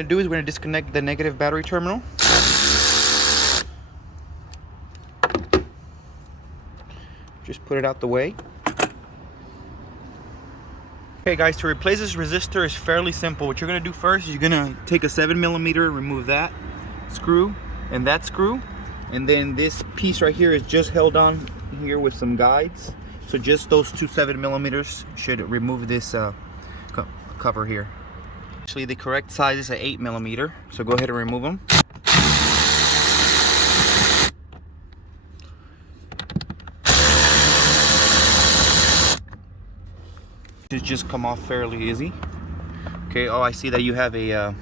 going to do is we're going to disconnect the negative battery terminal. Just put it out the way. Okay guys, to replace this resistor is fairly simple. What you're going to do first is you're going to take a 7mm, remove that screw and that screw, and then this piece right here is just held on here with some guides. So just those two 7mm should remove this cover here. Actually, the correct size is an 8mm, so go ahead and remove them. It just come off fairly easy. Okay, oh, I see that you have a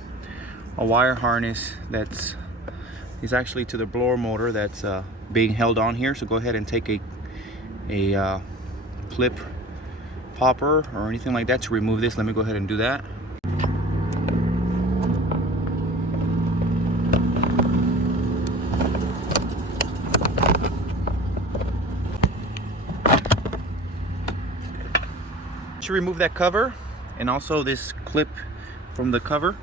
wire harness that's actually to the blower motor that's being held on here. So go ahead and take a clip popper or anything like that to remove this. Let me go ahead and do that. To remove that cover and also this clip from the cover,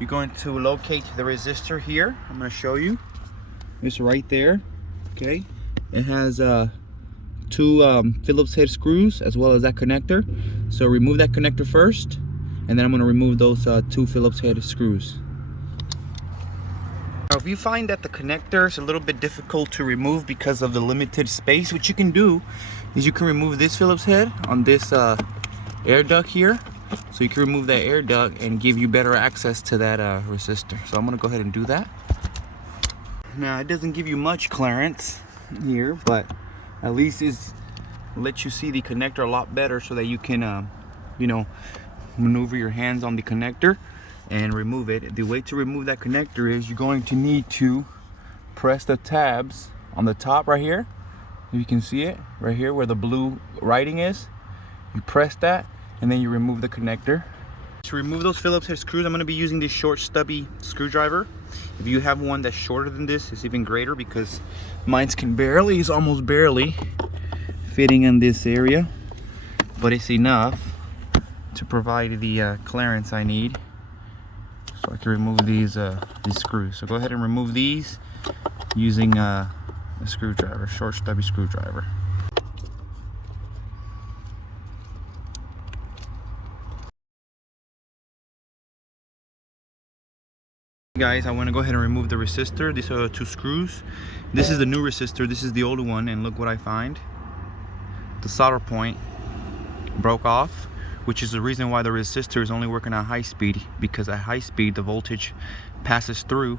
you're going to locate the resistor here. I'm going to show you. It's right there. Okay, it has two Phillips head screws as well as that connector. So remove that connector first, and then I'm going to remove those two Phillips head screws. Now, if you find that the connector is a little bit difficult to remove because of the limited space, what you can do is you can remove this Phillips head on this air duct here. So you can remove that air duct and give you better access to that resistor. So I'm going to go ahead and do that. Now, it doesn't give you much clearance here, but at least it lets you see the connector a lot better so that you can you know, maneuver your hands on the connector and remove it. The way to remove that connector is you're going to need to press the tabs on the top right here. You can see it right here where the blue writing is. You press that and then you remove the connector. To remove those Phillips head screws, I'm going to be using this short stubby screwdriver. If you have one that's shorter than this, it's even greater because mine's is almost barely fitting in this area, but it's enough to provide the clearance I need so I can remove these screws. So go ahead and remove these using a screwdriver, short stubby screwdriver. Guys, I want to go ahead and remove the resistor. These are two screws. This is the new resistor, this is the old one, and look what I find. The solder point broke off, which is the reason why the resistor is only working at high speed, because at high speed the voltage passes through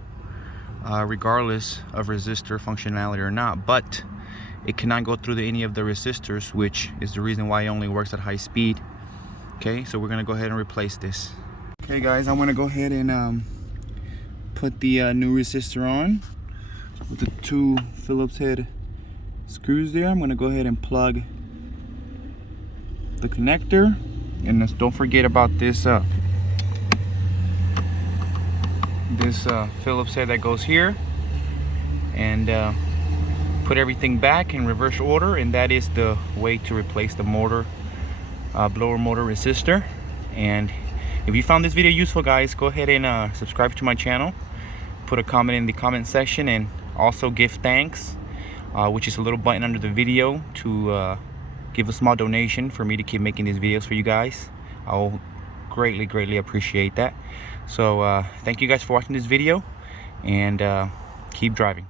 regardless of resistor functionality or not, but it cannot go through any of the resistors, which is the reason why it only works at high speed. Okay, so we're gonna go ahead and replace this. Okay guys, I'm gonna go ahead and put the new resistor on with the two Phillips head screws there. I'm going to go ahead and plug the connector, and don't forget about this Phillips head that goes here, and put everything back in reverse order, and that is the way to replace the motor blower motor resistor. And if you found this video useful, guys, go ahead and subscribe to my channel, put a comment in the comment section, and also give thanks, which is a little button under the video to give a small donation for me to keep making these videos for you guys. I will greatly appreciate that. So thank you guys for watching this video, and keep driving.